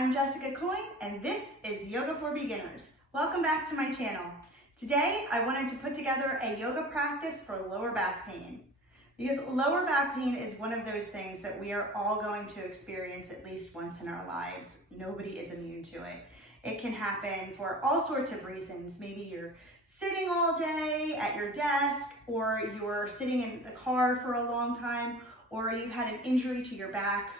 I'm Jessica Coyne, and this is Yoga for Beginners. Welcome back to my channel. Today, I wanted to put together a yoga practice for lower back pain. Because lower back pain is one of those things that we are all going to experience at least once in our lives. Nobody is immune to it. It can happen for all sorts of reasons. Maybe you're sitting all day at your desk, or you're sitting in the car for a long time, or you've had an injury to your back,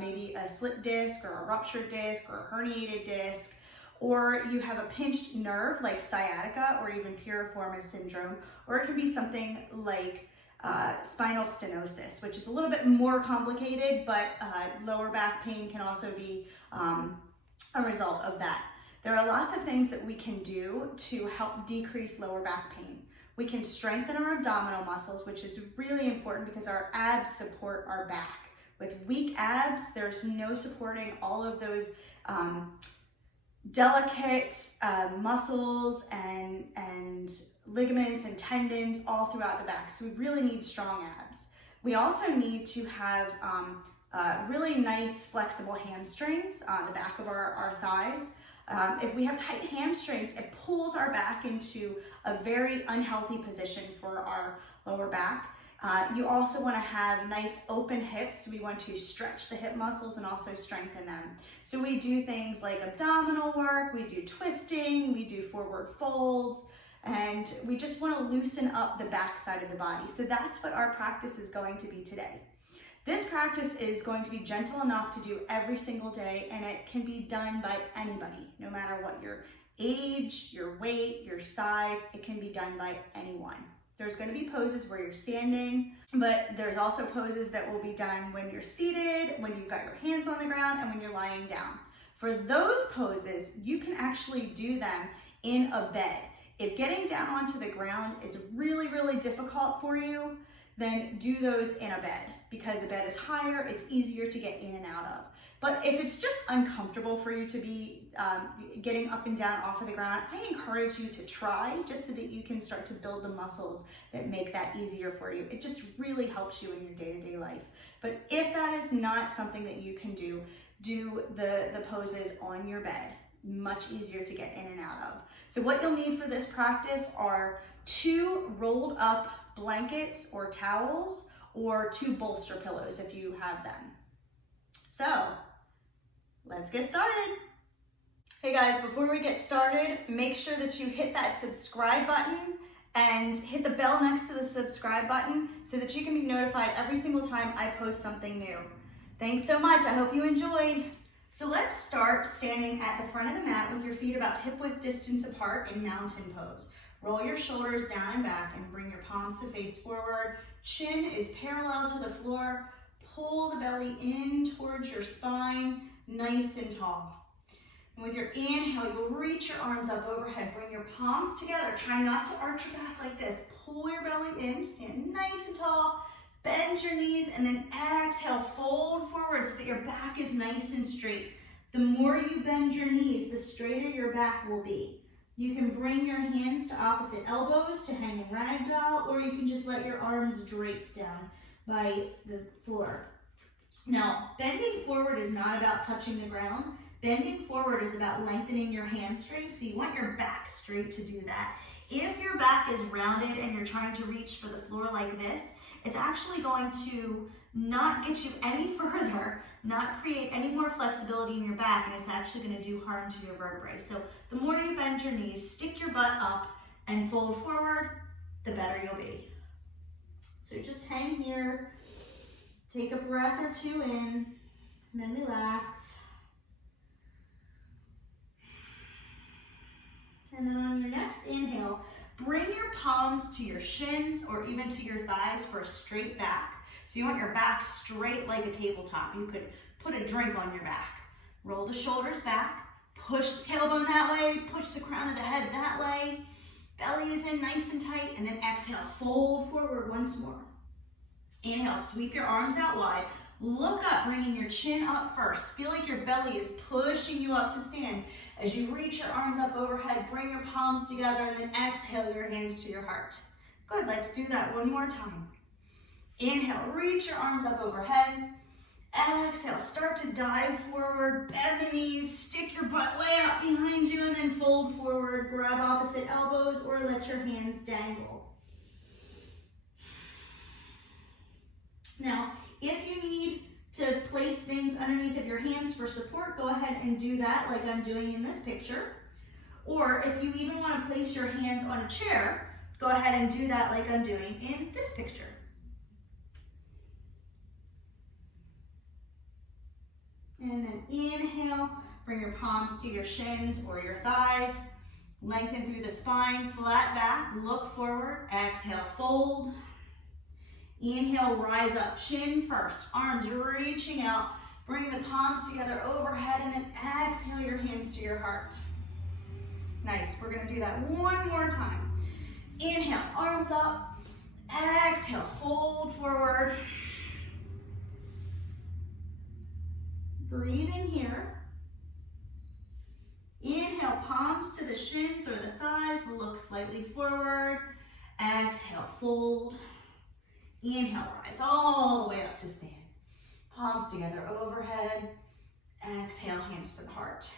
maybe a slipped disc or a ruptured disc or a herniated disc, or you have a pinched nerve like sciatica or even piriformis syndrome, or it can be something like spinal stenosis, which is a little bit more complicated, but lower back pain can also be a result of that. There are lots of things that we can do to help decrease lower back pain. We can strengthen our abdominal muscles, which is really important because our abs support our back. With weak abs, there's no supporting all of those delicate muscles and ligaments and tendons all throughout the back. So we really need strong abs. We also need to have really nice flexible hamstrings on the back of our thighs. If we have tight hamstrings, it pulls our back into a very unhealthy position for our lower back. You also want to have nice open hips. We want to stretch the hip muscles and also strengthen them. So we do things like abdominal work, we do twisting, we do forward folds, and we just want to loosen up the back side of the body. So that's what our practice is going to be today. This practice is going to be gentle enough to do every single day, and it can be done by anybody, no matter what your age, your weight, your size. It can be done by anyone. There's going to be poses where you're standing, but there's also poses that will be done when you're seated, when you've got your hands on the ground, and when you're lying down. For those poses, you can actually do them in a bed. If getting down onto the ground is really, really difficult for you, then do those in a bed. Because the bed is higher, it's easier to get in and out of. But if it's just uncomfortable for you to be getting up and down off of the ground, I encourage you to try, just so that you can start to build the muscles that make that easier for you. It just really helps you in your day-to-day life. But if that is not something that you can do, do the poses on your bed. Much easier to get in and out of. So what you'll need for this practice are 2 rolled up blankets or towels, or 2 bolster pillows if you have them. So let's get started. Hey guys, before we get started, make sure that you hit that subscribe button and hit the bell next to the subscribe button so that you can be notified every single time I post something new. Thanks so much, I hope you enjoyed. So let's start standing at the front of the mat with your feet about hip width distance apart in mountain pose. Roll your shoulders down and back and bring your palms to face forward. Chin is parallel to the floor. Pull the belly in towards your spine, nice and tall. And with your inhale, you'll reach your arms up overhead. Bring your palms together. Try not to arch your back like this. Pull your belly in, stand nice and tall. Bend your knees and then exhale, fold forward so that your back is nice and straight. The more you bend your knees, the straighter your back will be. You can bring your hands to opposite elbows to hang in ragdoll, or you can just let your arms drape down by the floor. Now, bending forward is not about touching the ground. Bending forward is about lengthening your hamstrings, so you want your back straight to do that. If your back is rounded and you're trying to reach for the floor like this, it's actually going to not get you any further, not create any more flexibility in your back, and it's actually going to do harm to your vertebrae. So the more you bend your knees, stick your butt up and fold forward, the better you'll be. So just hang here, take a breath or 2 in, and then relax. And then on your next inhale, bring your palms to your shins or even to your thighs for a straight back. So you want your back straight like a tabletop. You could put a drink on your back. Roll the shoulders back, push the tailbone that way, push the crown of the head that way. Belly is in nice and tight, and then exhale, fold forward once more. Inhale, sweep your arms out wide. Look up, bringing your chin up first. Feel like your belly is pushing you up to stand. As you reach your arms up overhead, bring your palms together, and then exhale your hands to your heart. Good, let's do that one more time. Inhale, reach your arms up overhead. Exhale, start to dive forward, bend the knees, stick your butt way out behind you, and then fold forward. Grab opposite elbows or let your hands dangle. Now, if you need to place things underneath of your hands for support, go ahead and do that like I'm doing in this picture. Or if you even want to place your hands on a chair, go ahead and do that like I'm doing in this picture. And then inhale, bring your palms to your shins or your thighs. Lengthen through the spine, flat back, look forward. Exhale, fold. Inhale, rise up, chin first, arms reaching out. Bring the palms together overhead, and then exhale your hands to your heart. Nice, we're gonna do that one more time. Inhale, arms up. Exhale, fold forward. Breathe in here. Inhale, palms to the shins or the thighs, look slightly forward. Exhale, fold. Inhale, rise all the way up to stand. Palms together overhead. Exhale, hands to the heart.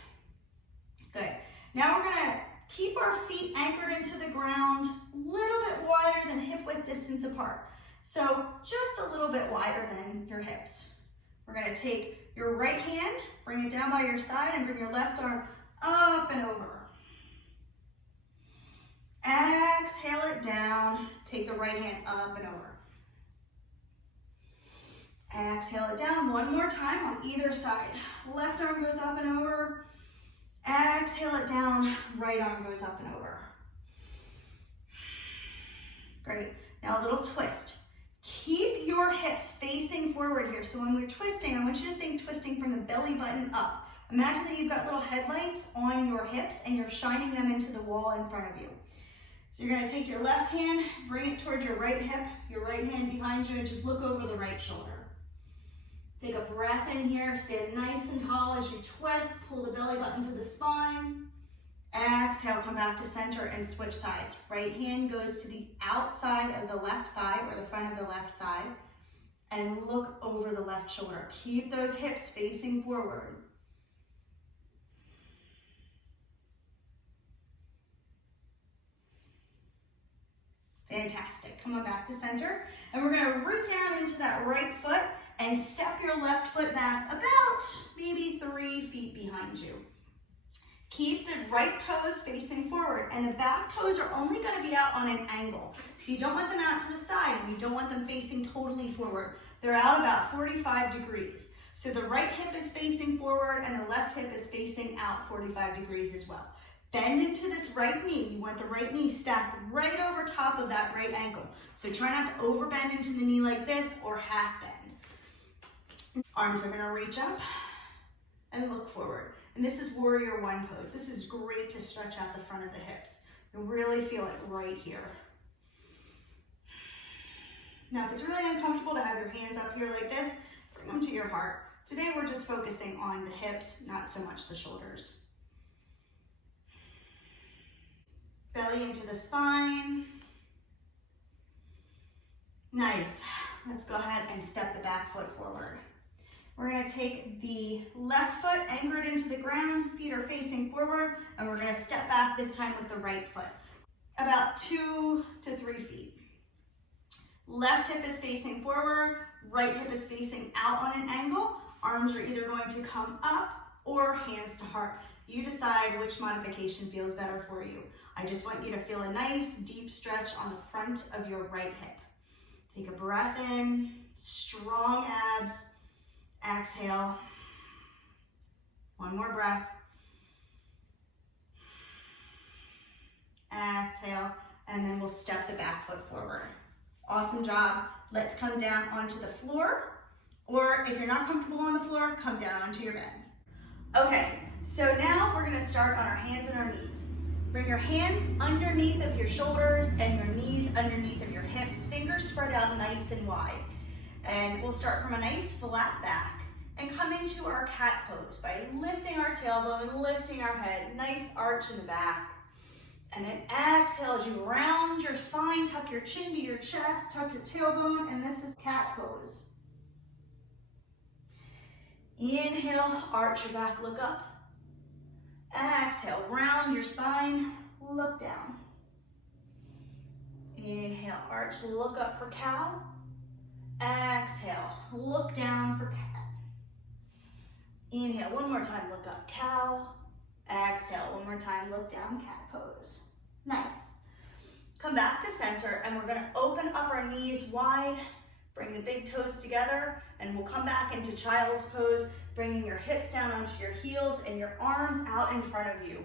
Good. Now we're gonna keep our feet anchored into the ground, a little bit wider than hip width distance apart. So just a little bit wider than your hips. We're gonna take your right hand, bring it down by your side, and bring your left arm up and over. Exhale it down, take the right hand up and over. Exhale it down one more time on either side. Left arm goes up and over. Exhale it down, right arm goes up and over. Great, now a little twist. Keep your hips facing forward here. So when we're twisting, I want you to think twisting from the belly button up. Imagine that you've got little headlights on your hips and you're shining them into the wall in front of you. So you're gonna take your left hand, bring it towards your right hip, your right hand behind you, and just look over the right shoulder. Take a breath in here, stand nice and tall as you twist, pull the belly button to the spine. Exhale, come back to center and switch sides. Right hand goes to the outside of the left thigh or the front of the left thigh and look over the left shoulder. Keep those hips facing forward. Fantastic. Come on back to center. And we're gonna root down into that right foot and step your left foot back about maybe 3 feet behind you. Keep the right toes facing forward, and the back toes are only gonna be out on an angle. So you don't want them out to the side, and you don't want them facing totally forward. They're out about 45 degrees. So the right hip is facing forward, and the left hip is facing out 45 degrees as well. Bend into this right knee. You want the right knee stacked right over top of that right ankle. So try not to overbend into the knee like this or half bend. Arms are gonna reach up and look forward. And this is warrior one pose. This is great to stretch out the front of the hips. You'll really feel it right here. Now, if it's really uncomfortable to have your hands up here like this, bring them to your heart. Today, we're just focusing on the hips, not so much the shoulders. Belly into the spine. Nice. Let's go ahead and step the back foot forward. We're gonna take the left foot anchored into the ground, feet are facing forward, and we're gonna step back this time with the right foot, about 2 to 3 feet. Left hip is facing forward, right hip is facing out on an angle. Arms are either going to come up or hands to heart. You decide which modification feels better for you. I just want you to feel a nice deep stretch on the front of your right hip. Take a breath in, strong abs. Exhale. One more breath. Exhale, and then we'll step the back foot forward. Awesome job. Let's come down onto the floor, or if you're not comfortable on the floor, come down onto your bed. Okay, so now we're gonna start on our hands and our knees. Bring your hands underneath of your shoulders and your knees underneath of your hips. Fingers spread out nice and wide. And we'll start from a nice flat back and come into our cat pose by lifting our tailbone, lifting our head, nice arch in the back. And then exhale as you round your spine, tuck your chin to your chest, tuck your tailbone, and this is cat pose. Inhale, arch your back, look up. Exhale, round your spine, look down. Inhale, arch, look up for cow. Exhale, look down for cat. Inhale, one more time, look up, cow. Exhale, one more time, look down, cat pose. Nice. Come back to center, and we're gonna open up our knees wide, bring the big toes together, and we'll come back into child's pose, bringing your hips down onto your heels and your arms out in front of you.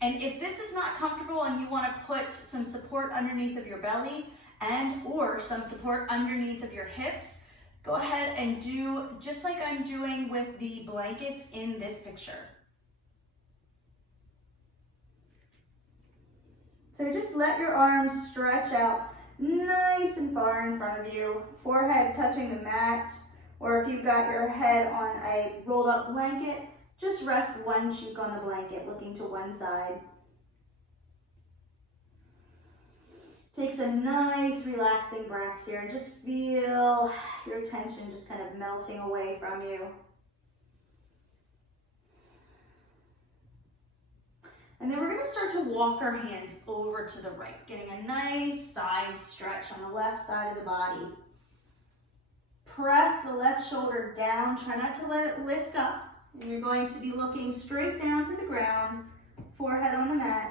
And if this is not comfortable and you wanna put some support underneath of your belly and or some support underneath of your hips, go ahead and do just like I'm doing with the blankets in this picture. So just let your arms stretch out nice and far in front of you, forehead touching the mat, or if you've got your head on a rolled up blanket, just rest one cheek on the blanket, looking to one side. Take some nice relaxing breaths here and just feel your tension just kind of melting away from you. And then we're going to start to walk our hands over to the right, getting a nice side stretch on the left side of the body. Press the left shoulder down, try not to let it lift up. And you're going to be looking straight down to the ground, forehead on the mat.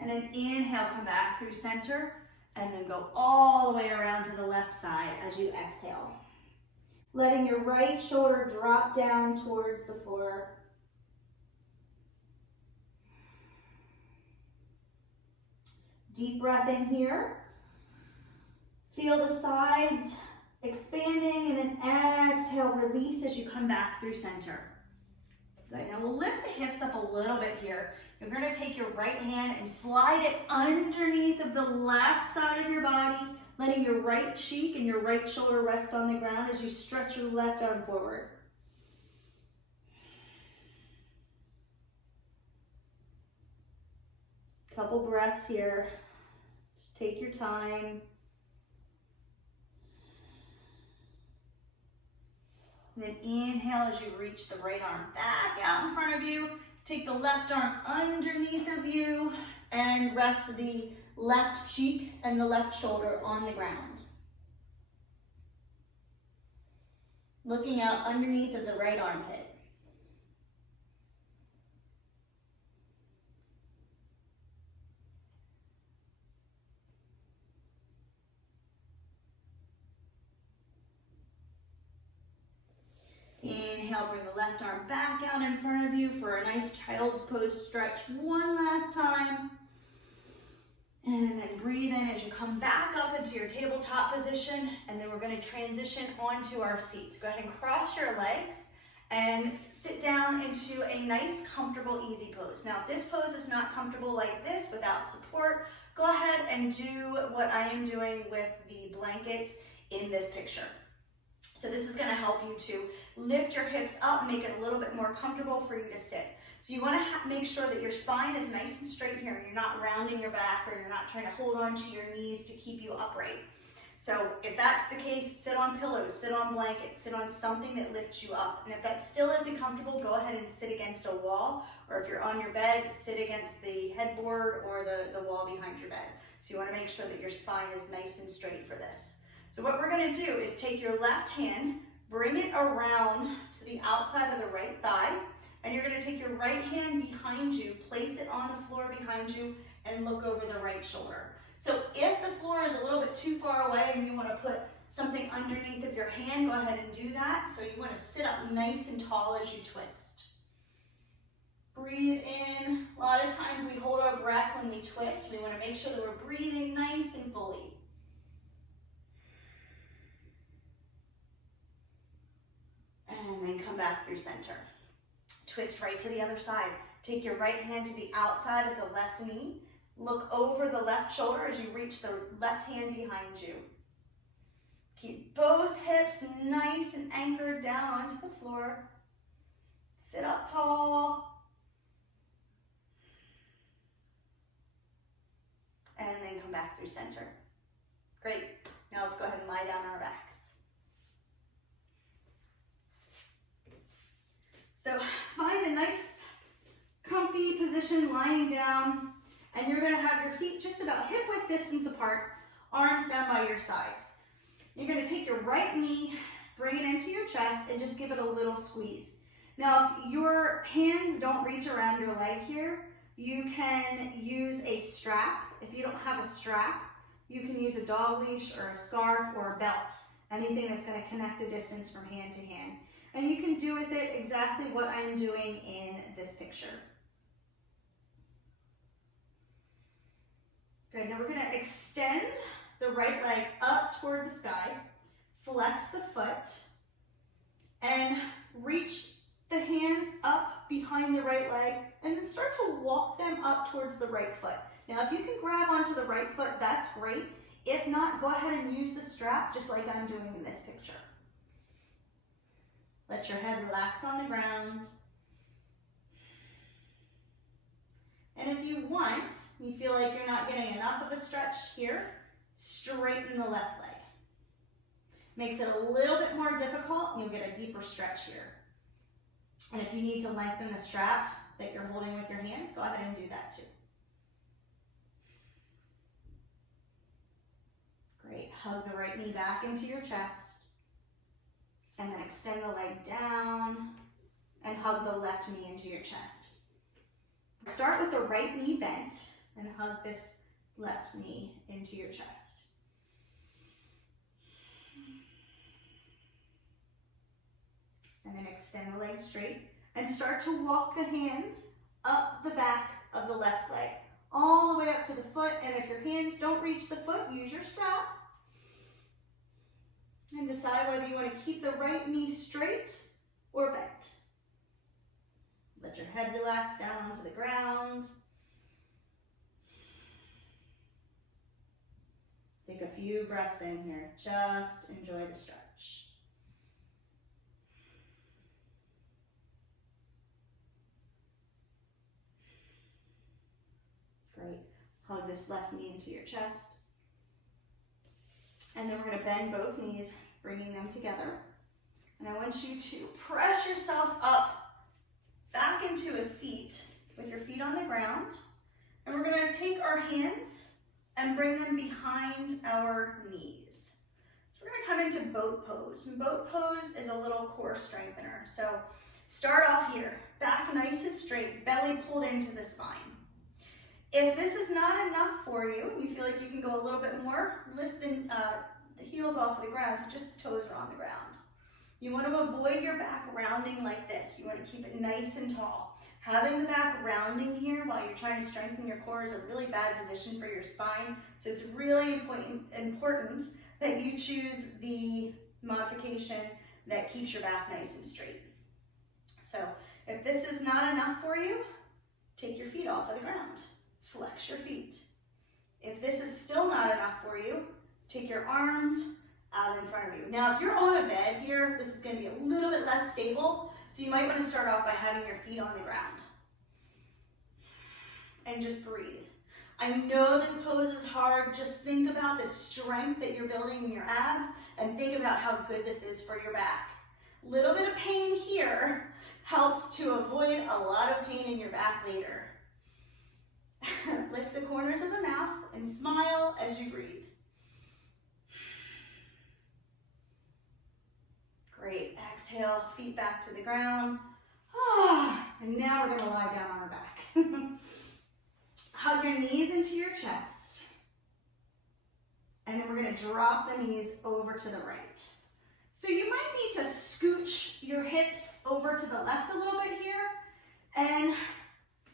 And then inhale, come back through center, and then go all the way around to the left side as you exhale. Letting your right shoulder drop down towards the floor. Deep breath in here. Feel the sides expanding, and then exhale, release as you come back through center. Good, now we'll lift the hips up a little bit here. You're gonna take your right hand and slide it underneath of the left side of your body, letting your right cheek and your right shoulder rest on the ground as you stretch your left arm forward. Couple breaths here. Just take your time. And then inhale as you reach the right arm back out in front of you. Take the left arm underneath of you and rest the left cheek and the left shoulder on the ground. Looking out underneath of the right armpit. Inhale, bring the left arm back out in front of you for a nice child's pose stretch one last time. And then breathe in as you come back up into your tabletop position, and then we're going to transition onto our seats. Go ahead and cross your legs and sit down into a nice, comfortable, easy pose. Now, if this pose is not comfortable like this without support, go ahead and do what I am doing with the blankets in this picture. So this is going to help you to lift your hips up, make it a little bit more comfortable for you to sit. So you want to make sure that your spine is nice and straight here, and you're not rounding your back, or you're not trying to hold on to your knees to keep you upright. So if that's the case, sit on pillows, sit on blankets, sit on something that lifts you up. And if that still isn't comfortable, go ahead and sit against a wall, or if you're on your bed, sit against the headboard or the wall behind your bed. So you want to make sure that your spine is nice and straight for this. So what we're going to do is take your left hand, bring it around to the outside of the right thigh, and you're going to take your right hand behind you, place it on the floor behind you, and look over the right shoulder. So if the floor is a little bit too far away and you want to put something underneath of your hand, go ahead and do that. So you want to sit up nice and tall as you twist. Breathe in. A lot of times we hold our breath when we twist. We want to make sure that we're breathing nice and fully. And then come back through center. Twist right to the other side. Take your right hand to the outside of the left knee. Look over the left shoulder as you reach the left hand behind you. Keep both hips nice and anchored down onto the floor. Sit up tall. And then come back through center. Great. Now let's go ahead and lie down on our backs. So find a nice, comfy position lying down, and you're gonna have your feet just about hip width distance apart, arms down by your sides. You're gonna take your right knee, bring it into your chest, and just give it a little squeeze. Now, if your hands don't reach around your leg here, you can use a strap. If you don't have a strap, you can use a dog leash or a scarf or a belt, anything that's gonna connect the distance from hand to hand. And you can do with it exactly what I'm doing in this picture. Good, now we're gonna extend the right leg up toward the sky, flex the foot, and reach the hands up behind the right leg, and then start to walk them up towards the right foot. Now, if you can grab onto the right foot, that's great. If not, go ahead and use the strap, just like I'm doing in this picture. Let your head relax on the ground. And if you want, you feel like you're not getting enough of a stretch here, straighten the left leg. Makes it a little bit more difficult, and you'll get a deeper stretch here. And if you need to lengthen the strap that you're holding with your hands, go ahead and do that too. Great, hug the right knee back into your chest, and then extend the leg down and hug the left knee into your chest. Start with the right knee bent and hug this left knee into your chest. And then extend the leg straight and start to walk the hands up the back of the left leg, all the way up to the foot. And if your hands don't reach the foot, use your strap. And decide whether you want to keep the right knee straight or bent. Let your head relax down onto the ground. Take a few breaths in here. Just enjoy the stretch. Great. Hug this left knee into your chest. And then we're going to bend both knees, bringing them together. And I want you to press yourself up back into a seat with your feet on the ground. And we're going to take our hands and bring them behind our knees. So we're going to come into boat pose. And boat pose is a little core strengthener. So start off here, back nice and straight, belly pulled into the spine. If this is not enough for you, you feel like you can go a little bit more, lift the heels off of the ground so just the toes are on the ground. You want to avoid your back rounding like this. You want to keep it nice and tall. Having the back rounding here while you're trying to strengthen your core is a really bad position for your spine. So it's really important that you choose the modification that keeps your back nice and straight. So if this is not enough for you, take your feet off of the ground. Flex your feet. If this is still not enough for you, take your arms out in front of you. Now, if you're on a bed here, this is going to be a little bit less stable, so you might want to start off by having your feet on the ground. And just breathe. I know this pose is hard. Just think about the strength that you're building in your abs and think about how good this is for your back. Little bit of pain here helps to avoid a lot of pain in your back later. Lift the corners of the mouth and smile as you breathe. Great. Exhale, feet back to the ground. And now we're going to lie down on our back. Hug your knees into your chest. And then we're going to drop the knees over to the right. So you might need to scooch your hips over to the left a little bit here and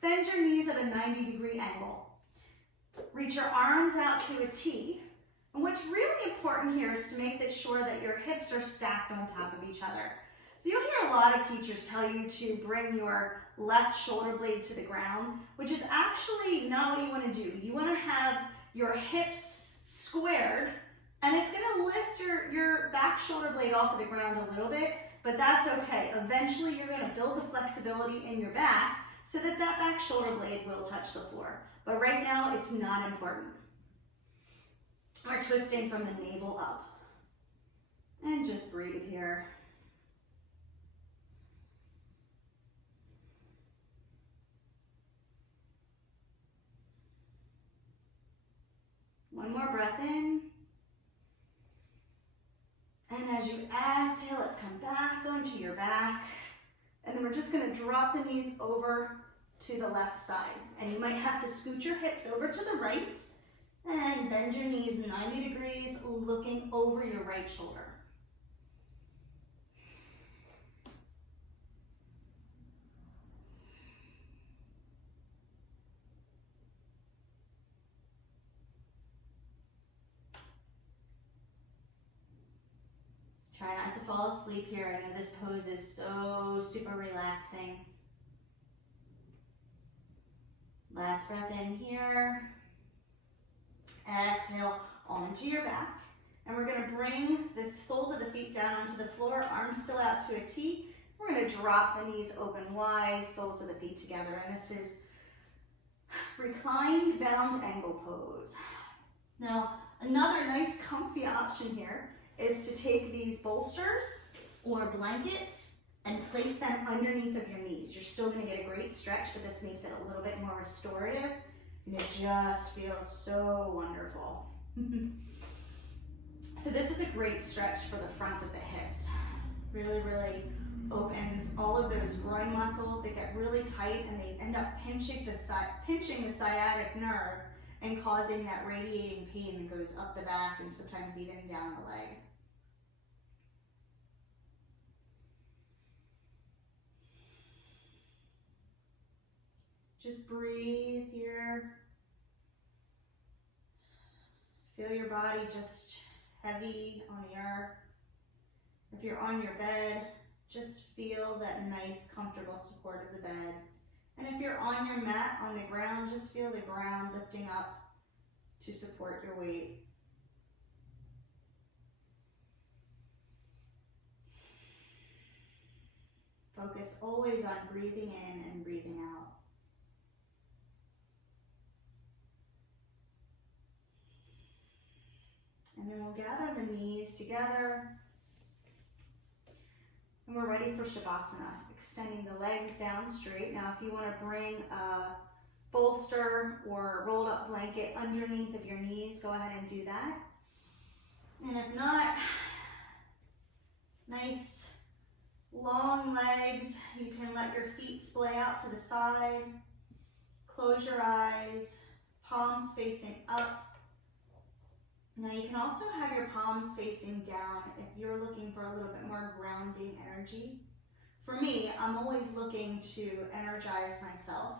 bend your knees at a 90-degree angle. Reach your arms out to a T. And what's really important here is to make sure that your hips are stacked on top of each other. So you'll hear a lot of teachers tell you to bring your left shoulder blade to the ground, which is actually not what you want to do. You want to have your hips squared, and it's going to lift your back shoulder blade off of the ground a little bit, but that's okay. Eventually, you're going to build the flexibility in your back so that that back shoulder blade will touch the floor. But right now, it's not important. We're twisting from the navel up. And just breathe here. One more breath in. And as you exhale, let's come back onto your back. And then we're just gonna drop the knees over to the left side. And you might have to scoot your hips over to the right and bend your knees 90 degrees, looking over your right shoulder. Try not to fall asleep here. I know this pose is so super relaxing. Last breath in here. Exhale onto your back. And we're going to bring the soles of the feet down onto the floor, arms still out to a T. We're going to drop the knees open wide, soles of the feet together. And this is reclined bound angle pose. Now, another nice comfy option here is to take these bolsters or blankets and place them underneath of your knees. You're still going to get a great stretch, but this makes it a little bit more restorative, and it just feels so wonderful. So this is a great stretch for the front of the hips. Really, really opens all of those groin muscles. They get really tight and they end up pinching the sciatic nerve and causing that radiating pain that goes up the back and sometimes even down the leg. Just breathe here. Feel your body just heavy on the earth. If you're on your bed, just feel that nice, comfortable support of the bed. And if you're on your mat on the ground, just feel the ground lifting up to support your weight. Focus always on breathing in and breathing out. And then we'll gather the knees together. And we're ready for Shavasana, extending the legs down straight. Now, if you want to bring a bolster or a rolled up blanket underneath of your knees, go ahead and do that. And if not, nice long legs. You can let your feet splay out to the side. Close your eyes, palms facing up. Now you can also have your palms facing down if you're looking for a little bit more grounding energy. For me, I'm always looking to energize myself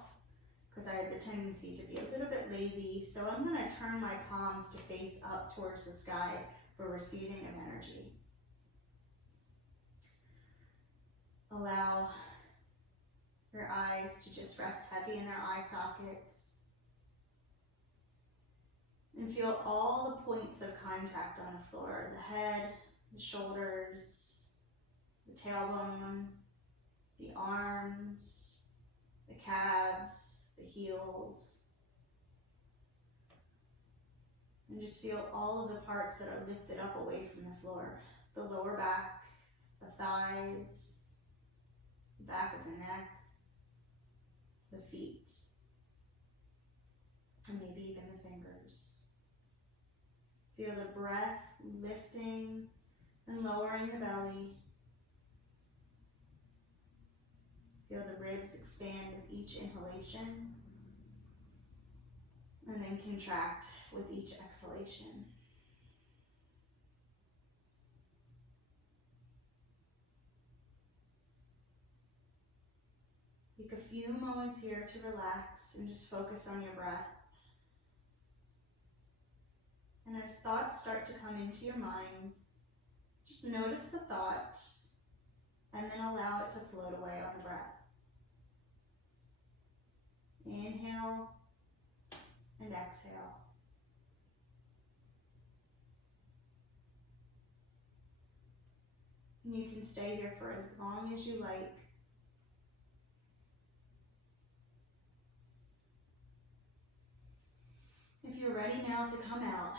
because I have the tendency to be a little bit lazy. So I'm going to turn my palms to face up towards the sky for receiving of energy. Allow your eyes to just rest heavy in their eye sockets. And feel all the points of contact on the floor, the head, the shoulders, the tailbone, the arms, the calves, the heels. And just feel all of the parts that are lifted up away from the floor. The lower back, the thighs, the back of the neck, the feet, and maybe even the fingers. Feel the breath lifting and lowering the belly. Feel the ribs expand with each inhalation and then contract with each exhalation. Take a few moments here to relax and just focus on your breath. And as thoughts start to come into your mind, just notice the thought and then allow it to float away on the breath. Inhale and exhale. And you can stay here for as long as you like. If you're ready now to come out,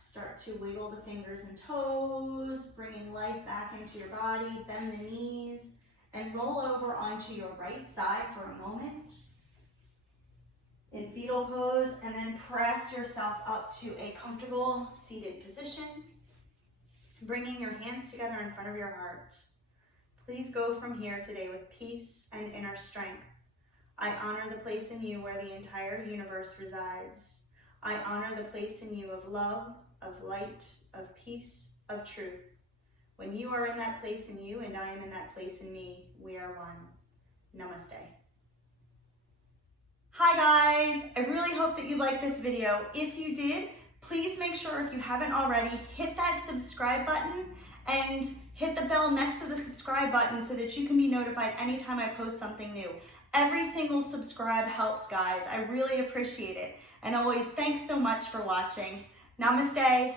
Start to wiggle the fingers and toes, bringing life back into your body. Bend the knees and roll over onto your right side for a moment in fetal pose, and then press yourself up to a comfortable seated position, bringing your hands together in front of your heart. Please go from here today with peace and inner strength. I honor the place in you where the entire universe resides. I honor the place in you of love, of light, of peace, of truth. When you are in that place in you and I am in that place in me, we are one. Namaste. Hi guys, I really hope that you liked this video. If you did, please make sure, if you haven't already, hit that subscribe button and hit the bell next to the subscribe button so that you can be notified anytime I post something new. Every single subscribe helps, guys. I really appreciate it. And always, thanks so much for watching. Namaste.